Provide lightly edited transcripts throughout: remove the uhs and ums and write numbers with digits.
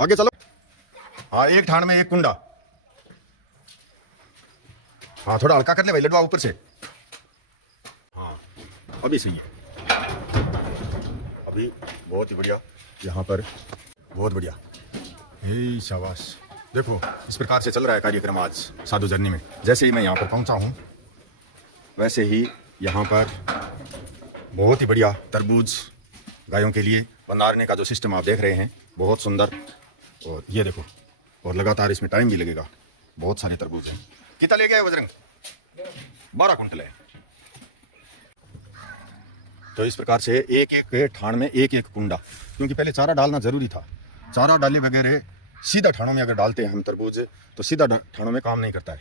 आगे चलो। हाँ, एक ठाण में एक कुंडा। हाँ, थोड़ा हल्का कर ले भाई लडवा ऊपर से। हाँ, अभी सही है, अभी बहुत ही बढ़िया। यहाँ पर बहुत बढ़िया, हे शाबाश। देखो इस प्रकार से चल रहा है कार्यक्रम आज साधु झरने में। जैसे ही मैं यहाँ पर पहुँचा हूँ वैसे ही यहाँ पर बहुत ही बढ़िया तरबूज गायों के लिए भंडारने का जो सिस्टम आप देख रहे हैं, बहुत सुंदर। और ये देखो, और लगातार इसमें टाइम भी लगेगा। बहुत सारे तरबूज हैं। कितना ले गया बजरंग? 12 कुंटल है। तो इस प्रकार से एक एक ठाण में एक एक कुंडा, क्योंकि पहले चारा डालना जरूरी था। चारा डाले बगैर सीधा ठाणों में अगर डालते हैं हम तरबूज तो सीधा ठाणों में काम नहीं करता है।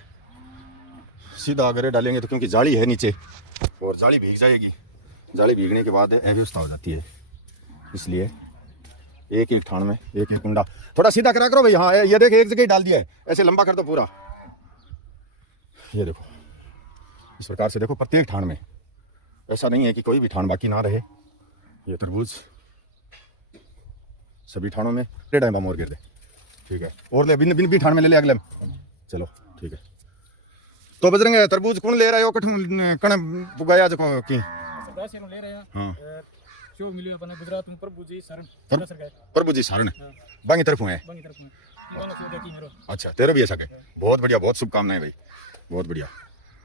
सीधा अगर डालेंगे तो क्योंकि जाली है नीचे और जाली भीग जाएगी, जाली भीगने के बाद अव्यवस्था हो जाती है। इसलिए एक एक ठाण में एक एक कुंडा। थोड़ा सीधा करा करो भाई। हाँ, ये देख एक जगह ही डाल दिया है, ऐसे लंबा कर दो पूरा। ये देखो इस प्रकार से देखो, प्रत्येक ठाण में। ऐसा नहीं है कि कोई भी ठाण बाकी ना रहे। ये तरबूज सभी ठाणों में डेढ़ और गिर दे। ठीक है, और ले बिन बिन भी ठाण में ले ले अगले में। चलो ठीक है। तो बजरंग तरबूज कौन ले रहे हो? कण पुगाया जो की ले रहे हैं। हाँ, जो मिलियो अपने गुजरात में प्रभुजी शरण। प्रभुजी शरण बांगी तरफ है। अच्छा, तेरा भी ऐसा है। बहुत बढ़िया, बहुत शुभकामनाएं भाई, बहुत बढ़िया।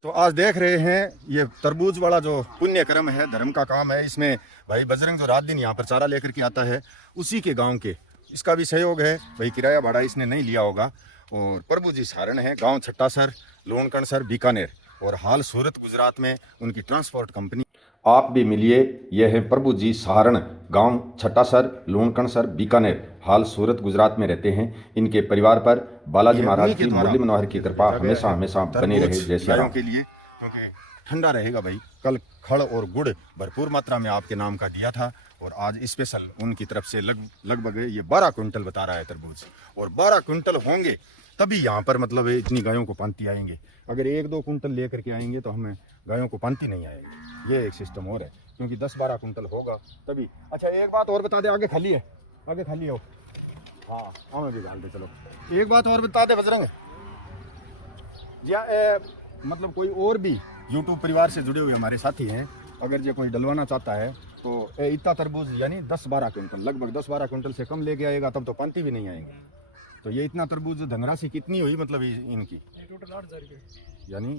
तो आज देख रहे हैं ये तरबूज वाला जो पुण्य कर्म है, धर्म का काम है। इसमें भाई बजरंग जो रात दिन यहाँ पर चारा लेकर के आता है, उसी के गांव के, इसका भी सहयोग है भाई। किराया भाड़ा इसने नहीं लिया होगा। और प्रभुजी सारण है, गांव छट्टासर, लोणकणसर, बीकानेर, और हाल सूरत गुजरात में उनकी ट्रांसपोर्ट कंपनी। आप भी मिलिए। यह है प्रभुजी सारण, गांव छट्टासर, लोणकणसर, बीकानेर, हाल सूरत गुजरात में रहते हैं। इनके परिवार पर बालाजी महाराज की मुरली मनोहर की कृपा हमेशा हमेशा बनी रहे। जैसे गायों के लिए, क्योंकि ठंडा रहेगा भाई। कल खड़ और गुड़ भरपूर मात्रा में आपके नाम का दिया था, और आज स्पेशल उनकी तरफ से लगभग ये 12 क्विंटल बता रहा है तरबूज। और 12 क्विंटल होंगे तभी यहाँ पर मतलब इतनी गायों को पांति आएंगे। अगर 1-2 कुंटल लेकर के आएंगे तो हमें गायों को पांति नहीं आएगी। ये एक सिस्टम और है, क्योंकि 10-12 कुंटल होगा तभी। अच्छा, एक बात और बता दे, आगे खाली है, आगे खाली हो। हाँ, हमें भी डाल दे। चलो एक बात और बता दे बजरंग, या मतलब कोई और भी यूट्यूब परिवार से जुड़े हुए हमारे साथी हैं, अगर जो कोई डलवाना चाहता है तो इतना तरबूज यानी 10-12 क्विंटल, लगभग 10-12 क्विंटल से कम लेके आएगा तब तो पांति भी नहीं आएंगे। तो ये इतना तरबूज धनराशि कितनी हुई मतलब इनकी? टोटल 8,000 रुपये, यानी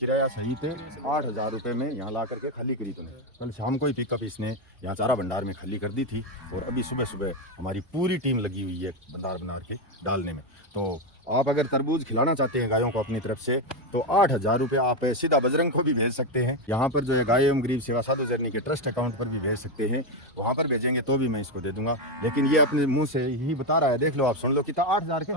किराया सही पे 8,000 रुपये में यहाँ ला करके खाली करी तूने। कल शाम को ही पिकअप इसने यहाँ चारा भंडार में खाली कर दी थी, और अभी सुबह सुबह हमारी पूरी टीम लगी हुई है भंडार के डालने में। तो आप अगर तरबूज खिलाना चाहते हैं गायों को अपनी तरफ से, तो 8,000 रुपये आप सीधा बजरंग को भी भेज सकते हैं। यहाँ पर जो है गाय एवं गरीब सेवा साधु झरने के ट्रस्ट अकाउंट पर भी भेज सकते हैं। वहाँ पर भेजेंगे तो भी मैं इसको दे दूंगा, लेकिन ये अपने मुंह से ही बता रहा है। देख लो, आप सुन लो, कितना 8,000 का?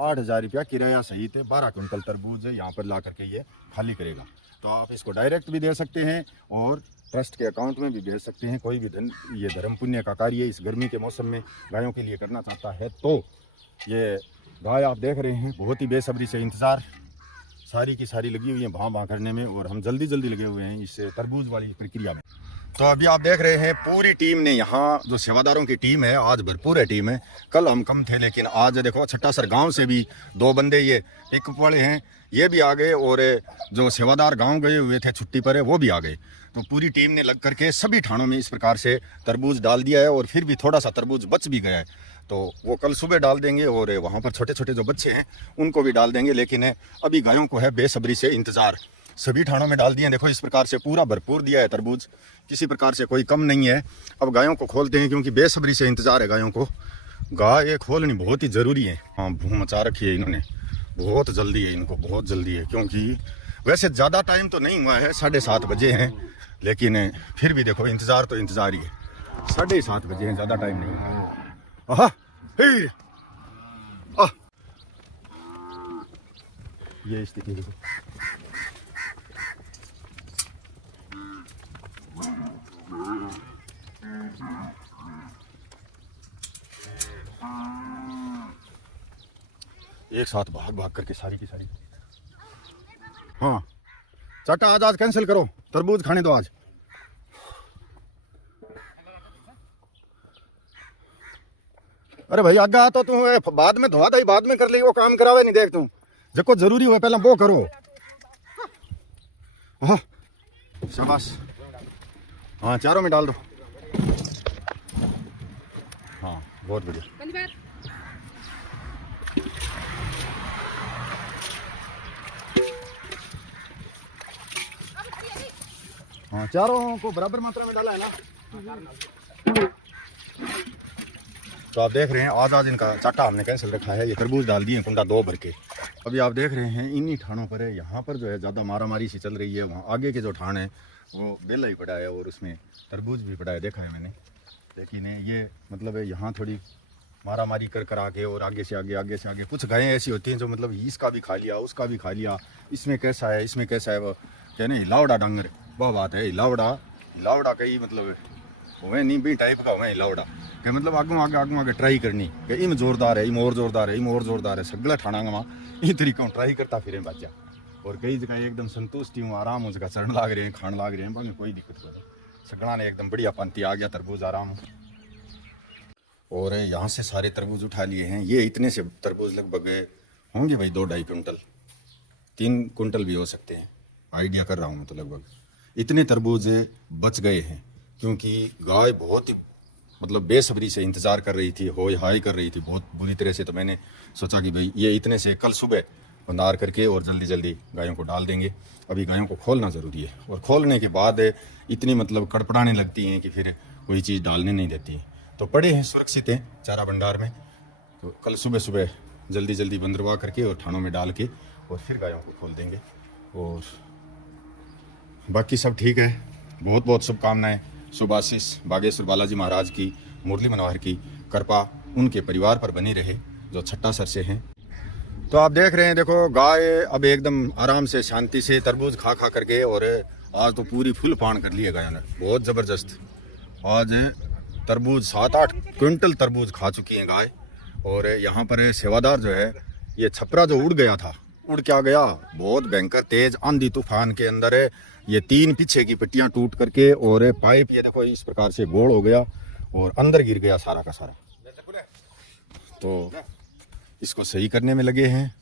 8,000 रुपया किराया सहित 12 क्विंटल तरबूज यहाँ पर ला करके ये खाली करेगा। तो आप इसको डायरेक्ट भी दे सकते हैं और ट्रस्ट के अकाउंट में भी भेज सकते हैं। कोई भी धन ये धर्म पुण्य का कार्य इस गर्मी के मौसम में गायों के लिए करना चाहता है तो ये गाय आप देख रहे हैं, बहुत ही बेसब्री से इंतज़ार सारी की सारी लगी हुई है भां भां करने में, और हम जल्दी जल्दी लगे हुए हैं इस तरबूज वाली प्रक्रिया में। तो अभी आप देख रहे हैं पूरी टीम ने, यहाँ जो सेवादारों की टीम है आज भरपूर है टीम है। कल हम कम थे, लेकिन आज देखो छट्टासर गांव से भी 2 बंदे ये पिकअप वाले हैं, ये भी आ गए, और जो सेवादार गांव गए हुए थे छुट्टी पर है वो भी आ गए। तो पूरी टीम ने लग करके सभी ठाणों में इस प्रकार से तरबूज डाल दिया है, और फिर भी थोड़ा सा तरबूज बच भी गया है, तो वो कल सुबह डाल देंगे। और वहाँ पर छोटे छोटे जो बच्चे हैं उनको भी डाल देंगे, लेकिन अभी गायों को है बेसब्री से इंतज़ार। सभी ठाणों में डाल दिए, देखो इस प्रकार से पूरा भरपूर दिया है तरबूज, किसी प्रकार से कोई कम नहीं है। अब गायों को खोलते हैं, क्योंकि बेसब्री से इंतज़ार है गायों को। गाय खोलनी बहुत ही ज़रूरी है। हाँ, भूम मचा रखी है इन्होंने, बहुत जल्दी है इनको, बहुत जल्दी है। क्योंकि वैसे ज़्यादा टाइम तो नहीं हुआ है, 7:30 बजे हैं, लेकिन फिर भी देखो इंतज़ार तो इंतज़ार ही है। 7:30 बजे हैं, ज़्यादा टाइम नहीं है। आहा, ये स्थिति देखो। एक साथ भाग भाग करके सारी की सारी। हाँ चाटा, आज कैंसिल करो, तरबूज खाने दो आज। अरे भाई आगे आ तो तू बाद में धोआ दही बाद में कर ले, वो काम करावे नहीं देख तू जको जरूरी हो पहले वो करो। हाँ शाबाश, हाँ चारों में डाल दो। हाँ बहुत बढ़िया। हाँ चारों को बराबर मात्रा में डाला है ना। तो आप देख रहे हैं आज इनका चाटा हमने कैंसिल रखा है। ये तरबूज डाल दिए कुंडा 2 भर के। अभी आप देख रहे हैं इन्हीं ठाणों पर है, यहाँ पर जो है ज़्यादा मारामारी सी चल रही है। वहाँ आगे के जो ठाण है वो बेला ही पड़ा है और उसमें तरबूज भी पड़ा है, देखा है मैंने। लेकिन ये मतलब है यहाँ थोड़ी मारामारी कर आके और आगे से आगे कुछ गायें ऐसी होती हैं जो मतलब इसका भी खा लिया उसका भी खा लिया, इसमें कैसा है इसमें कैसा है। वो क्या नहीं हिलावड़ा डंगर वो बात है। हिलावड़ा कई मतलब वह नहीं भी टाइप का वह हिलावड़ा कि मतलब आगे ट्राई करनी कि इम जोरदार है, इम और जोरदार है सगला ठाणा वहाँ ये तरीका ट्राई करता फिर बाजा। और कई जगह एकदम संतुष्टि हूँ, आराम हो जगह चढ़ लाग रहे हैं, खान लाग रहे हैं, बाकी कोई दिक्कत नहीं। सगड़ा ने एकदम बढ़िया पंक्ति आ गया, तरबूज आराम। और यहाँ से सारे तरबूज उठा लिए हैं। ये इतने से तरबूज लगभग होंगे भाई 2-2.5 कुंटल, 3 कुंटल भी हो सकते हैं, आइडिया कर रहा हूँ मैं। तो लगभग इतने तरबूज बच गए हैं क्योंकि गाय बहुत ही मतलब बेसब्री से इंतज़ार कर रही थी, होय हाय कर रही थी बहुत बुरी तरह से। तो मैंने सोचा कि भाई ये इतने से कल सुबह भंडार करके और जल्दी गायों को डाल देंगे। अभी गायों को खोलना ज़रूरी है और खोलने के बाद इतनी मतलब कड़पड़ाने लगती हैं कि फिर कोई चीज़ डालने नहीं देती है। तो पड़े हैं सुरक्षित हैं चारा भंडार में। तो कल सुबह जल्दी बंदरवा करके और ठाणों में डाल के और फिर गायों को खोल देंगे। और बाकी सब ठीक है। बहुत शुभकामनाएं शुभाशीष बागेश्वर बालाजी महाराज की, मुरली मनोहर की कृपा उनके परिवार पर बनी रहे जो छट्टा सर से हैं। तो आप देख रहे हैं, देखो गाय अब एकदम आराम से शांति से तरबूज खा करके, और आज तो पूरी फुल पान कर लिया गायों ने, बहुत ज़बरदस्त। आज तरबूज 7-8 क्विंटल तरबूज खा चुकी हैं गाय। और यहाँ पर सेवादार जो है, ये छपरा जो उड़ गया था, उड़ क्या गया, बहुत भयंकर तेज आंधी तूफान के अंदर ये 3 पीछे की पट्टियां टूट करके और पाइप ये देखो इस प्रकार से गोल हो गया और अंदर गिर गया सारा का सारा। तो इसको सही करने में लगे हैं।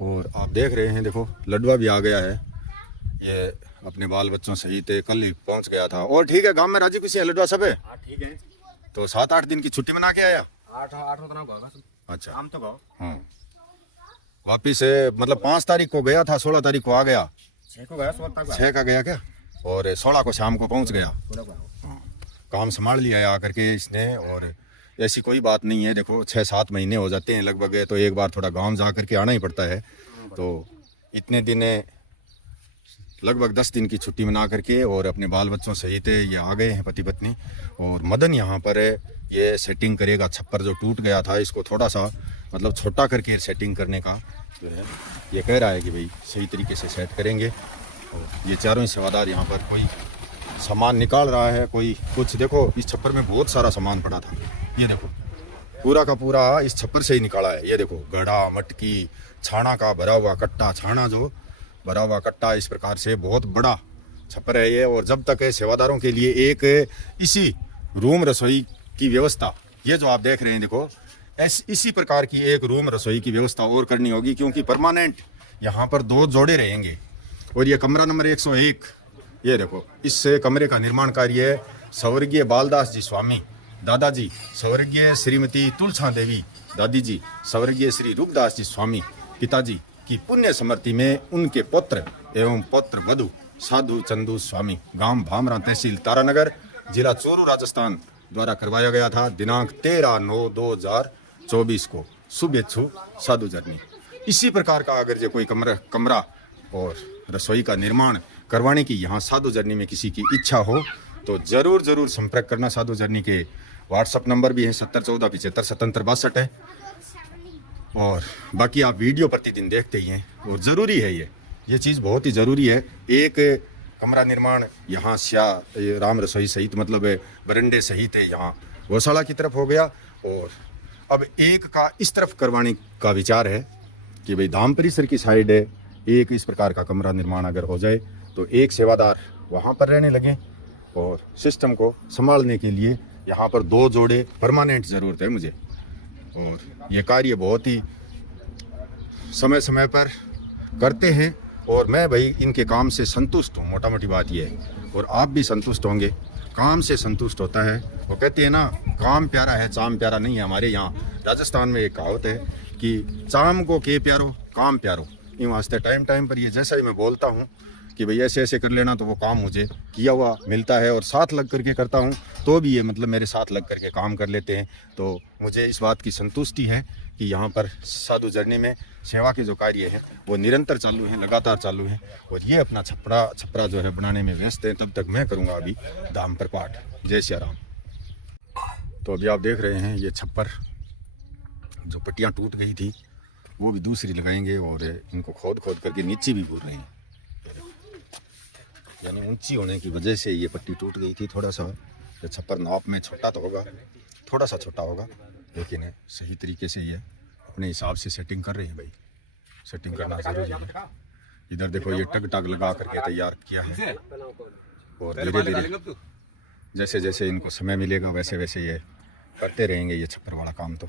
और आप देख रहे हैं, देखो लडवा भी आ गया है, ये अपने बाल बच्चों सहित कल ही पहुंच गया था। और ठीक है, गांव में राजी खुशी है, लडवा सब है ठीक है। तो 7-8 दिन की छुट्टी मना के आया। 8 दिन। अच्छा हम तो गाँव हाँ, वापिस मतलब 5 तारीख को गया था, 16 तारीख को आ गया, 6 को गया, 6 का गया क्या, और 16 को शाम को पहुंच गया। हाँ, काम संभाल लिया है आकर के इसने। और ऐसी कोई बात नहीं है, देखो 6-7 महीने हो जाते हैं लगभग, तो एक बार थोड़ा गांव जा करके आना ही पड़ता है। तो इतने दिन लगभग 10 दिन की छुट्टी मना करके और अपने बाल बच्चों सहित ये आ गए हैं पति पत्नी। और मदन यहाँ पर ये सेटिंग करेगा, छप्पर जो टूट गया था इसको थोड़ा सा मतलब छोटा करके सेटिंग करने का जो है ये कह रहा है कि भाई सही तरीके से सेट करेंगे। और ये चारों ही सेवादार यहाँ पर कोई सामान निकाल रहा है, कोई कुछ। देखो इस छप्पर में बहुत सारा सामान पड़ा था, ये देखो पूरा का पूरा इस छप्पर से ही निकाला है। ये देखो घड़ा, मटकी, छाना का भरा हुआ कट्टा, छाना जो भरा हुआ कट्टा, इस प्रकार से बहुत बड़ा छप्पर है ये। और जब तक सेवादारों के लिए एक इसी रूम रसोई की व्यवस्था, ये जो आप देख रहे हैं देखो, इसी प्रकार की एक रूम रसोई की व्यवस्था और करनी होगी, क्योंकि परमानेंट यहाँ पर 2 जोड़े रहेंगे। और ये कमरा नंबर 101, ये देखो इस कमरे का निर्माण कार्य स्वर्गीय बालदास जी स्वामी दादाजी, स्वर्गीय श्रीमती तुलछा देवी दादी जी, स्वर्गीय श्री रूपदास जी स्वामी पिताजी की पुण्य स्मृति में उनके पुत्र एवं पुत्र वधु साधु चंदू स्वामी, गांव भामरा, तहसील तारानगर, जिला चूरू, राजस्थान द्वारा करवाया गया था। दिनांक 13/9/2024 को। शुभेच्छु साधु जर्नी। इसी प्रकार का अगर जो कोई कमरा और रसोई का निर्माण करवाने की यहाँ साधु जर्नी में किसी की इच्छा हो तो जरूर संपर्क करना। साधु जर्नी के व्हाट्सअप नंबर भी है 7014757762 है। और बाकी आप वीडियो प्रतिदिन देखते ही हैं, और ज़रूरी है ये चीज़ बहुत ही ज़रूरी है। एक कमरा निर्माण यहाँ राम रसोई सहित मतलब बरंडे सहित है यहाँ गौशाला की तरफ हो गया। और अब एक का इस तरफ करवाने का विचार है कि भाई धाम परिसर की साइड एक इस प्रकार का कमरा निर्माण अगर हो जाए तो एक सेवादार वहाँ पर रहने लगे, और सिस्टम को संभालने के लिए यहाँ पर 2 जोड़े परमानेंट ज़रूरत है मुझे। और ये कार्य बहुत ही समय समय पर करते हैं और मैं भाई इनके काम से संतुष्ट हूँ। मोटा मोटी बात ये है और आप भी संतुष्ट होंगे। काम से संतुष्ट होता है। वो कहते हैं ना, काम प्यारा है चाम प्यारा नहीं है। हमारे यहाँ राजस्थान में एक कहावत है कि चाम को के प्यारो काम प्यारो। इन वास्ते टाइम टाइम पर ये जैसा ही मैं बोलता हूँ कि भाई ऐसे ऐसे कर लेना, तो वो काम मुझे किया हुआ मिलता है और साथ लग करके करता हूँ तो भी ये मतलब मेरे साथ लग करके काम कर लेते हैं। तो मुझे इस बात की संतुष्टि है कि यहाँ पर साधु जर्नी में सेवा के जो कार्य हैं वो निरंतर चालू हैं, लगातार चालू हैं। और ये अपना छपरा जो है बनाने में व्यस्त हैं। तब तक मैं करूँगा अभी धाम पर पाठ। जय सिया राम। तो अभी आप देख रहे हैं ये छप्पर जो पट्टियाँ टूट गई थी वो भी दूसरी लगाएंगे और इनको खोद खोद करके नीचे भी घूर रहे हैं। यानी ऊंची होने की वजह से ये पट्टी टूट गई थी। थोड़ा सा ये छप्पर नाप में छोटा तो होगा, थोड़ा सा छोटा होगा, लेकिन सही तरीके से ये अपने हिसाब से सेटिंग कर रहे हैं। भाई सेटिंग करना ज़रूरी है। इधर देखो ये टग टग लगा करके तैयार किया है और धीरे धीरे जैसे जैसे इनको समय मिलेगा वैसे वैसे ये करते रहेंगे ये छप्पर वाला काम। तो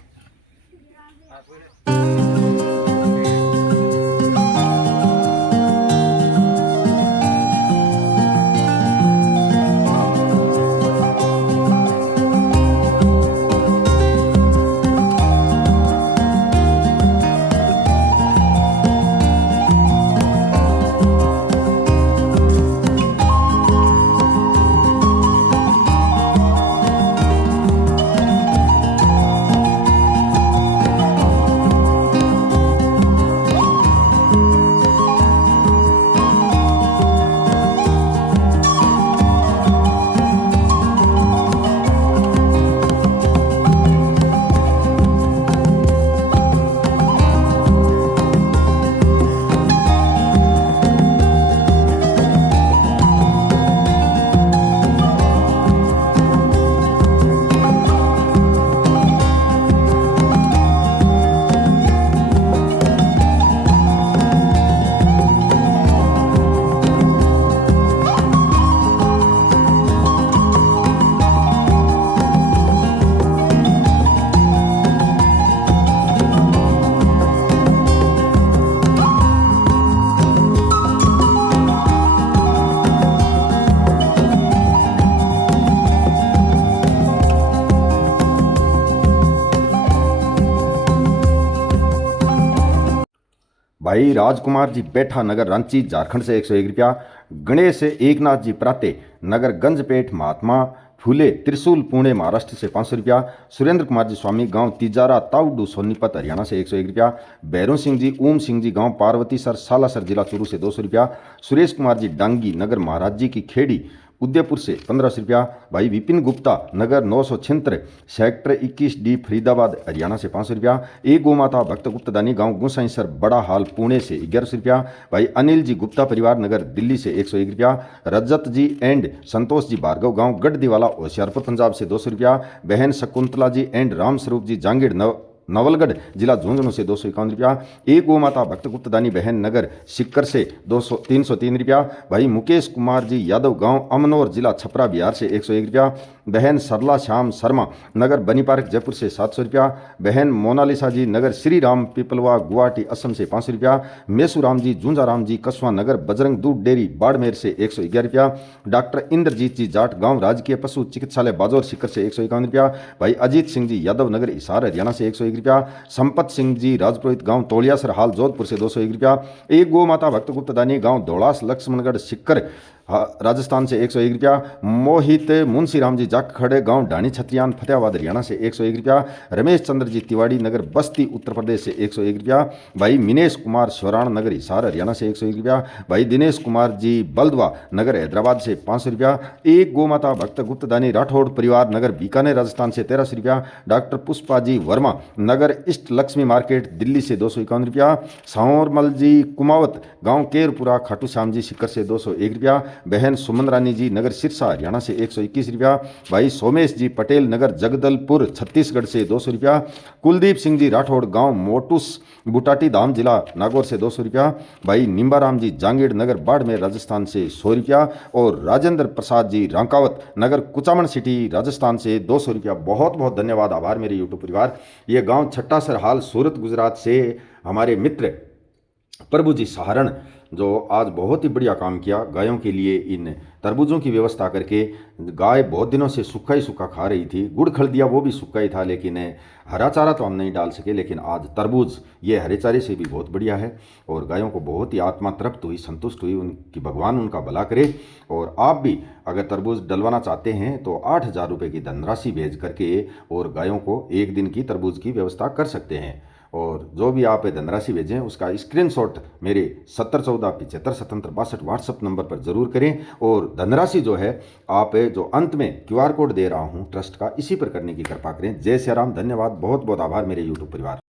भाई राजकुमार जी बैठा नगर रांची झारखंड से 101 रुपया। गणेश एकनाथ जी प्राते नगर गंजपेट महात्मा फूले त्रिशूल पुणे महाराष्ट्र से 500 रुपया। सुरेंद्र कुमार जी स्वामी गांव तिजारा ताउडू सोनीपत हरियाणा से 101 रुपया। भैरू सिंह जी ओम सिंह जी गांव पार्वतीसर सालासर जिला चूरू से 200 रुपया। सुरेश कुमार जी डांगी नगर महाराज जी की खेड़ी उदयपुर से 1500 रुपया। भाई विपिन गुप्ता नगर 976 सेक्टर 21 डी फरीदाबाद हरियाणा से 500 रुपया। एक गोमाता भक्त गुप्तदानी गांव गुसाईसर बड़ा हाल पुणे से 1100 रुपया। भाई अनिल जी गुप्ता परिवार नगर दिल्ली से 101 रुपया। रजत जी एंड संतोष जी भार्गव गांव गढ़दीवाला होशियारपुर पंजाब से 200 रुपया। बहन शकुंतला जी एंड रामस्वरूप जी जांगीड़ नवलगढ़ जिला झुंझुनू से 251 रुपया। एक गोमाता भक्त गुप्तदानी बहन नगर सिक्कर से 303 रुपया। भाई मुकेश कुमार जी यादव गांव अमनौर जिला छपरा बिहार से 101 रुपया। बहन सरला श्याम शर्मा नगर बनी पार्क जयपुर से 700 रुपया। बहन मोनालिसा जी नगर श्री राम पिपलवा गुवाहाटी असम से 500 रुपया। मेसूराम जी झुंझाराम जी कसवा नगर बजरंग दूध डेयरी बाड़मेर से 111 रुपया। डॉक्टर इंद्रजीत जी जाट गांव राजकीय पशु चिकित्सालय बाजौर सिक्कर से 151 रुपया। भाई अजीत सिंह जी यादव नगर हिसार हरियाणा से 101 रुपया। संपत सिंह जी राजपुरोहित गांव तोलियासर हाल जोधपुर से 201 रुपया। एक गो माता भक्त गुप्तदानी गांव धौलास लक्ष्मणगढ़ सिक्कर राजस्थान से 101 रुपया। मोहित मुंशीराम जी जाखड़े गांव ढाणी छत्रियान फतेहाबाद हरियाणा से 101 रुपया। रमेश चंद्र जी तिवाड़ी नगर बस्ती उत्तर प्रदेश से 101 रुपया। भाई मिनेश कुमार स्वराण नगर हिसार हरियाणा से 101 रुपया। भाई दिनेश कुमार जी बल्दवा नगर हैदराबाद से 500 रुपया। एक गोमाता भक्त गुप्तदानी राठौड़ परिवार नगर बीकानेर राजस्थान से 1300 रुपया। डॉक्टर पुष्पा जी वर्मा नगर ईस्ट लक्ष्मी मार्केट दिल्ली से 251 रुपया। सांवरमल जी कुमावत गांव केरपुरा खाटू श्याम जी सिक्कर से 201 रुपया। बहन सुमन रानी जी नगर सिरसा हरियाणा से 121 रुपया। भाई सोमेश जी पटेल नगर जगदलपुर छत्तीसगढ़ से 200 रुपया। कुलदीप सिंह जी राठौड़ गांव मोटूस बुटाटी धाम जिला नागौर से 200 रुपया। भाई निम्बाराम जी जांगीड़ नगर बाड़मेर राजस्थान से 100 रुपया। और राजेंद्र प्रसाद जी रांकावत नगर कुचामन सिटी राजस्थान से 200 रुपया। बहुत बहुत धन्यवाद, आभार मेरे यूट्यूब परिवार। ये गांव छट्टा सरहाल सूरत गुजरात से हमारे मित्र प्रभु जी सहारण जो आज बहुत ही बढ़िया काम किया गायों के लिए। इन तरबूजों की व्यवस्था करके, गाय बहुत दिनों से सूखा ही सूखा खा रही थी, गुड़ खल दिया वो भी सूखा ही था, लेकिन हरा चारा तो हम नहीं डाल सके, लेकिन आज तरबूज ये हरे चारे से भी बहुत बढ़िया है और गायों को बहुत ही आत्मा तृप्त हुई, संतुष्ट हुई। उनकी भगवान उनका भला करे। और आप भी अगर तरबूज डलवाना चाहते हैं तो 8,000 रुपये की धनराशि भेज करके और गायों को एक दिन की तरबूज की व्यवस्था कर सकते हैं। और जो भी आप धनराशि भेजें उसका स्क्रीनशॉट मेरे 7014757762 व्हाट्सएप नंबर पर ज़रूर करें। और धनराशि जो है आप जो अंत में QR कोड दे रहा हूं ट्रस्ट का, इसी पर करने की कृपा करें। जय श्री राम, धन्यवाद, बहुत बहुत आभार मेरे यूट्यूब परिवार।